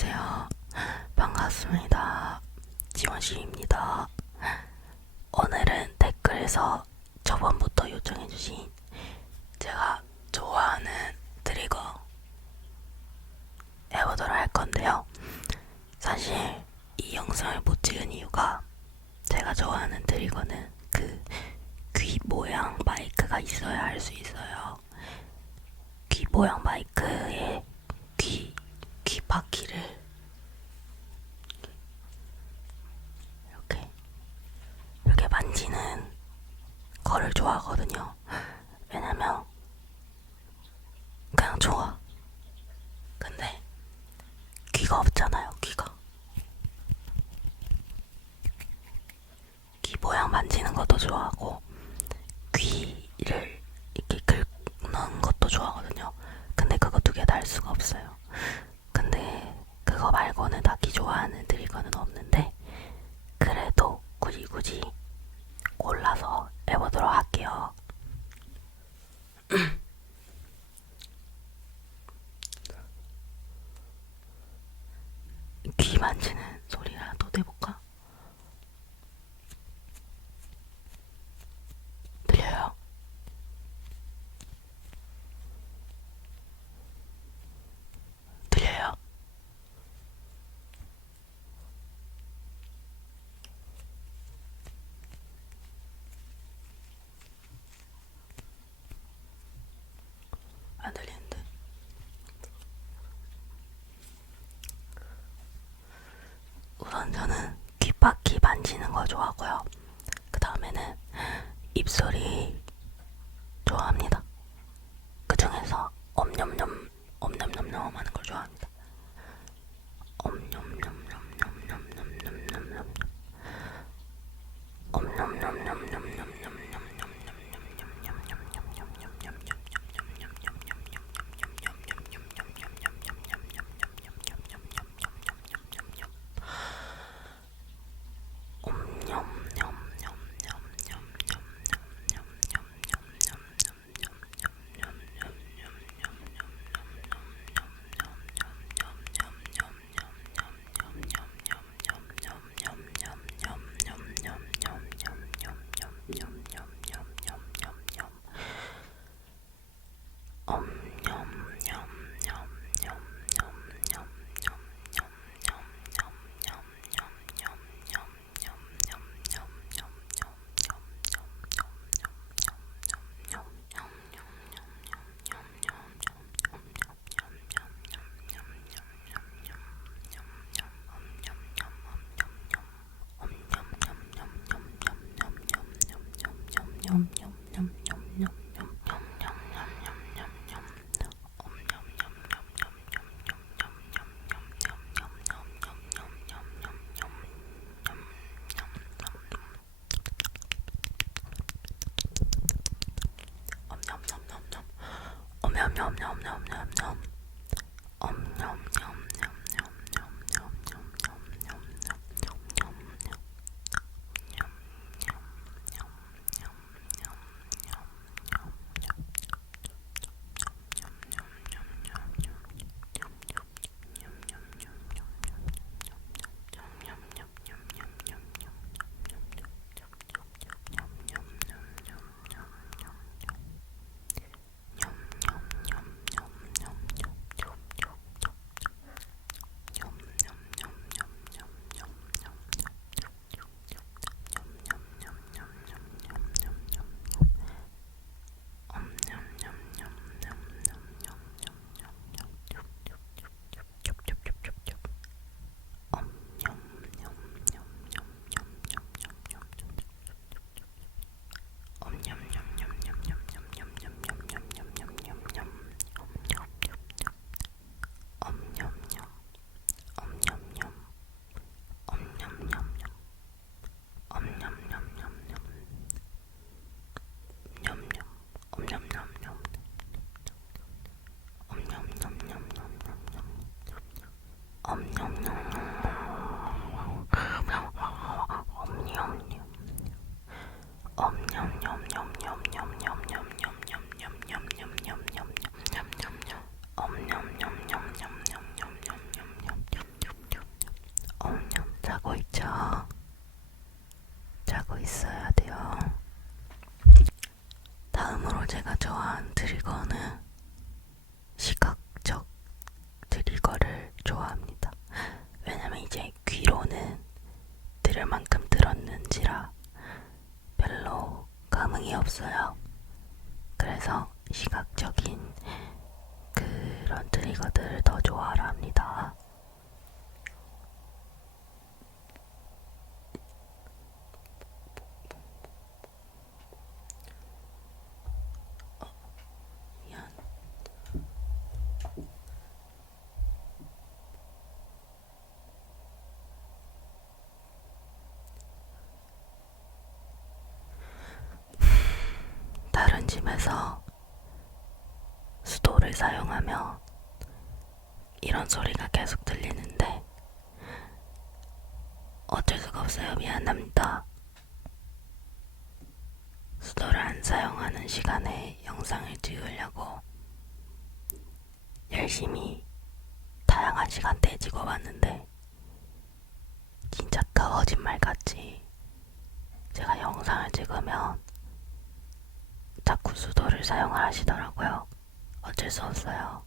안녕하세요. 반갑습니다. 지원씨입니다. 오늘은 댓글에서 저번부터 요청해주신 제가 좋아하는 트리거 해보도록 할 건데요. 사실 이 영상을 못 찍은 이유가 제가 좋아하는 트리거는 그 귀 모양 마이크가 있어야 할 수 있어요. 귀 모양 마이크에 귀, 귀 바퀴를 이렇게, 이렇게 만지는 거를 좋아하거든요. 왜냐면, 그냥 좋아. 근데, 귀가 없잖아요, 귀가. 귀 모양 만지는 것도 좋아하고, 귀를 이렇게 긁는 것도 좋아하거든요. 근데 그거 두 개 다 할 수가 없어요. 근데 그거 말고는 딱히 좋아하는 드리거는 없는데 그래도 굳이 굳이 골라서 해보도록 할게요. 귀 만지는 소리라도 내볼까? 들려요? 들려요? 안 들리는데? 저는 귓바퀴 만지는 거 좋아하고요. 그 다음에는 입소리 있어야 돼요. 다음으로 제가 좋아하는 드리거는 집에서 수도를 사용하며 이런 소리가 계속 들리는데 어쩔 수가 없어요. 미안합니다. 수도를 안 사용하는 시간에 영상을 찍으려고 열심히 다양한 시간대에 찍어봤는데 진짜 거짓말 같지. 제가 영상을 찍으면 자꾸 수도를 사용하시더라고요. 어쩔 수 없어요.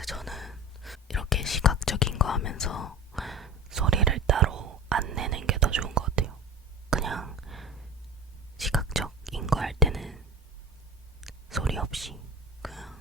근데 저는 이렇게 시각적인 거 하면서 소리를 따로 안 내는 게더 좋은 것 같아요. 그냥 시각적인 거 할 때는 소리 없이 그냥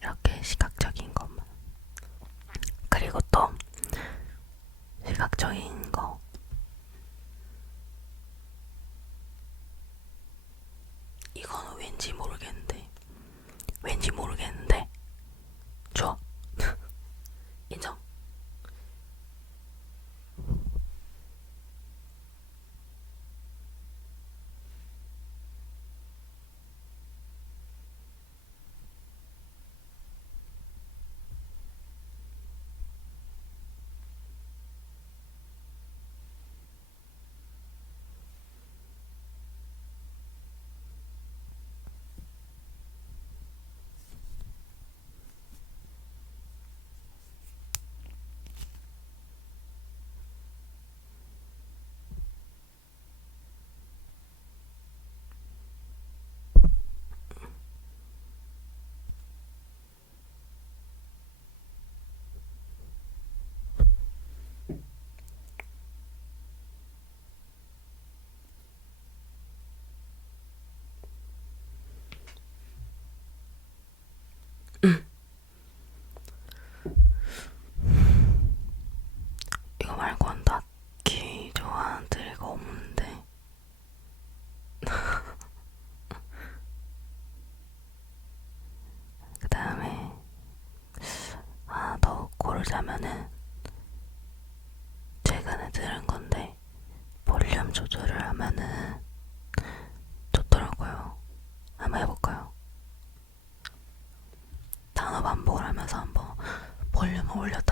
이렇게 시각적인 것만. 그리고 또 시각적인 거. 이거는 왠지 모르겠는데, 왠지 모르겠는데, 모르자면은 최근에 들은 건데 볼륨 조절을 하면은 좋더라고요. 한번 해볼까요? 단어 반복을 하면서 한번 볼륨을 올렸.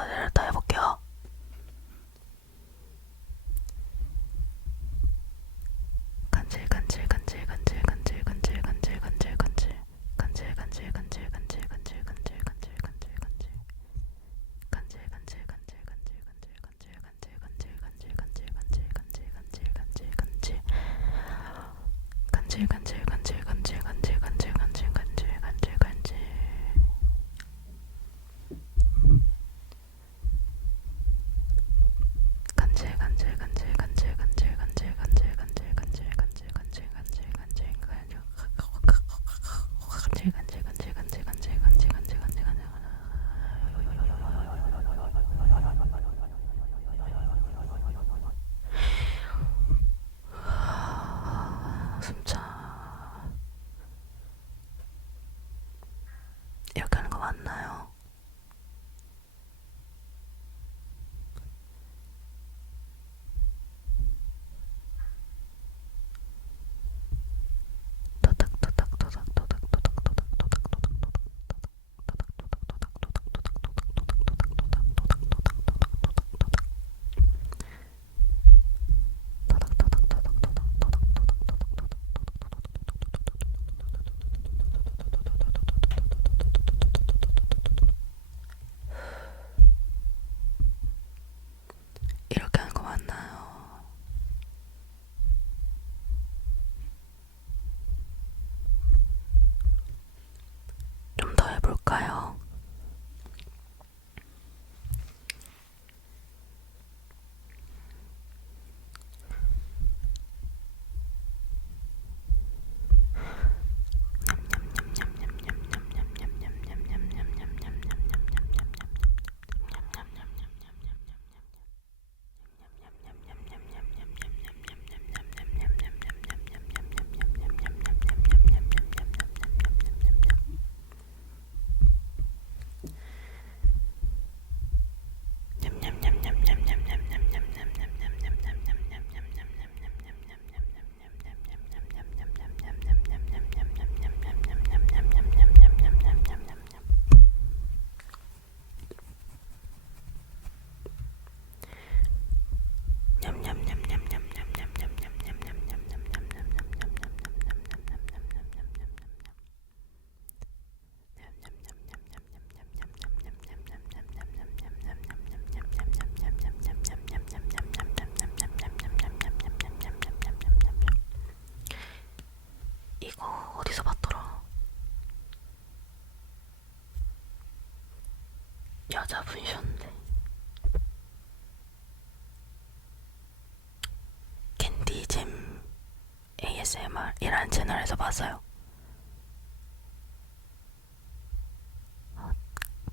이란 채널에서 봤어요.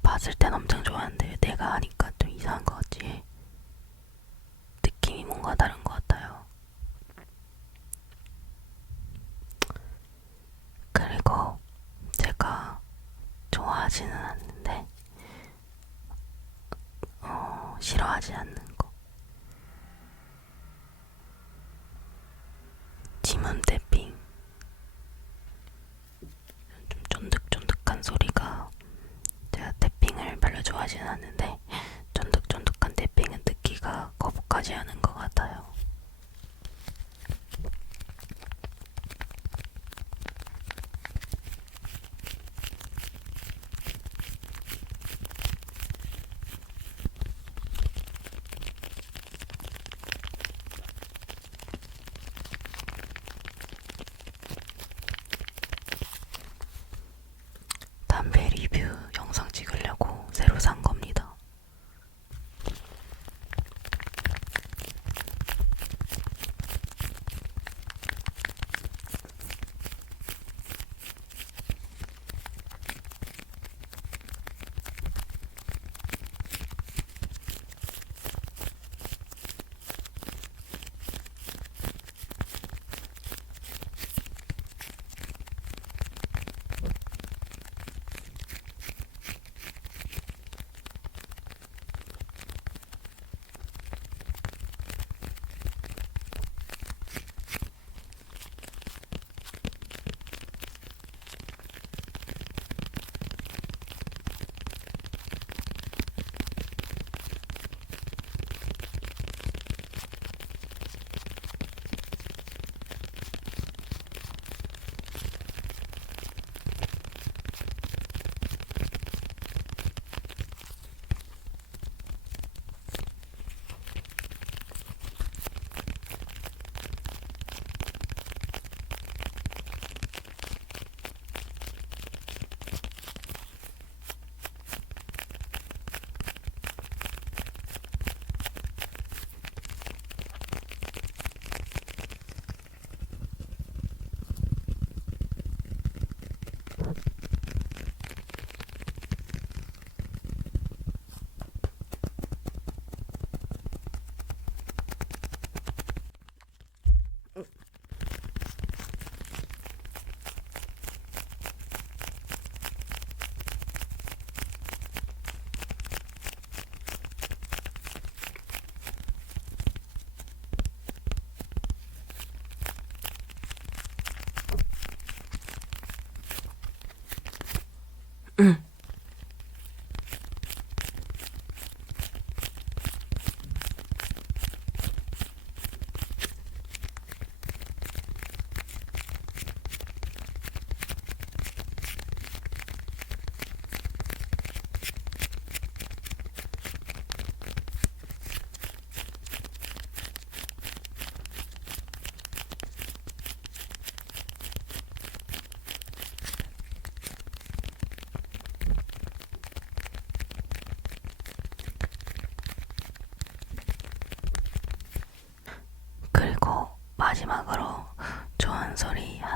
봤을 땐 엄청 좋았는데 내가 하니까 좀 이상한 것 같지. 느낌이 뭔가 다른 것 같아요. 그리고 제가 좋아하지는 않는데 어, 싫어하지 않는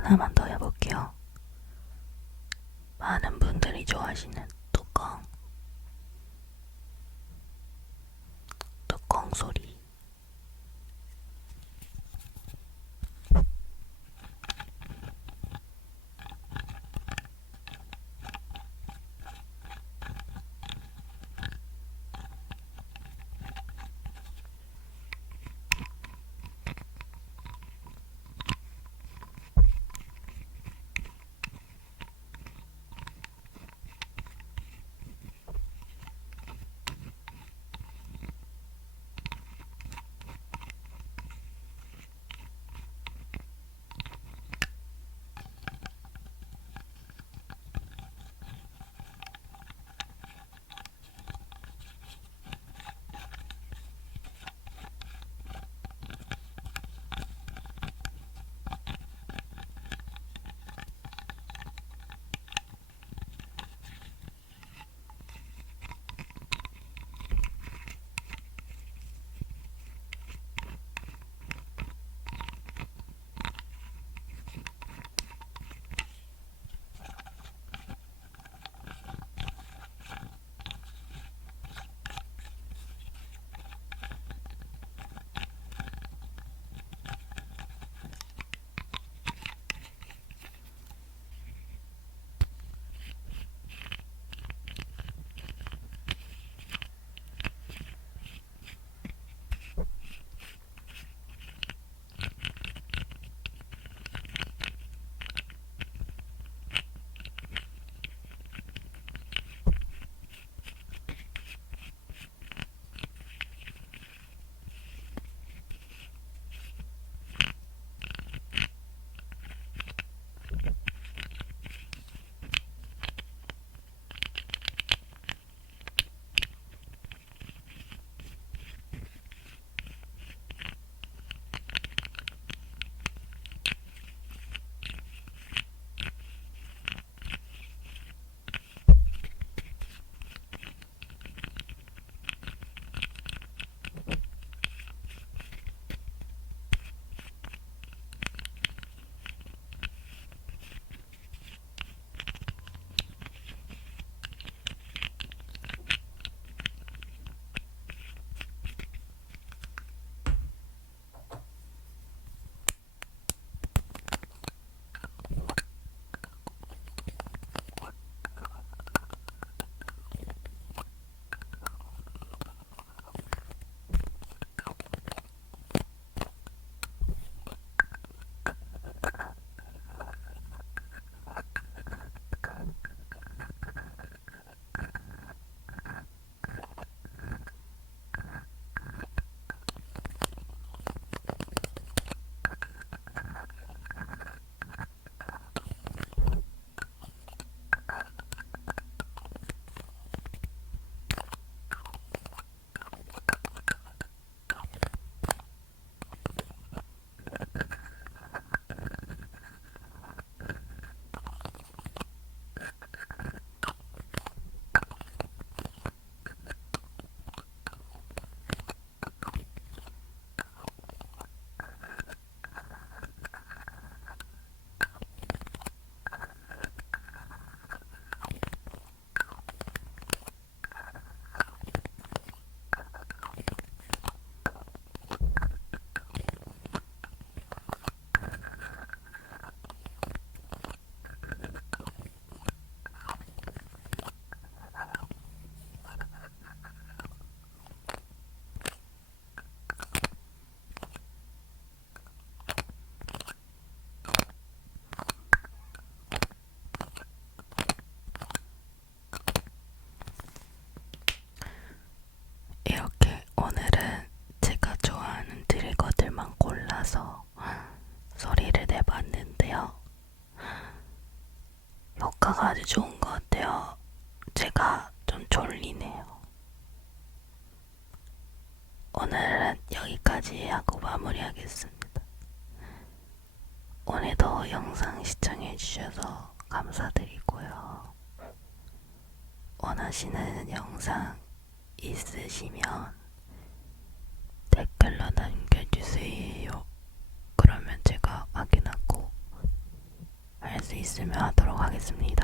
하나만 수 있으면 하도록 하겠습니다.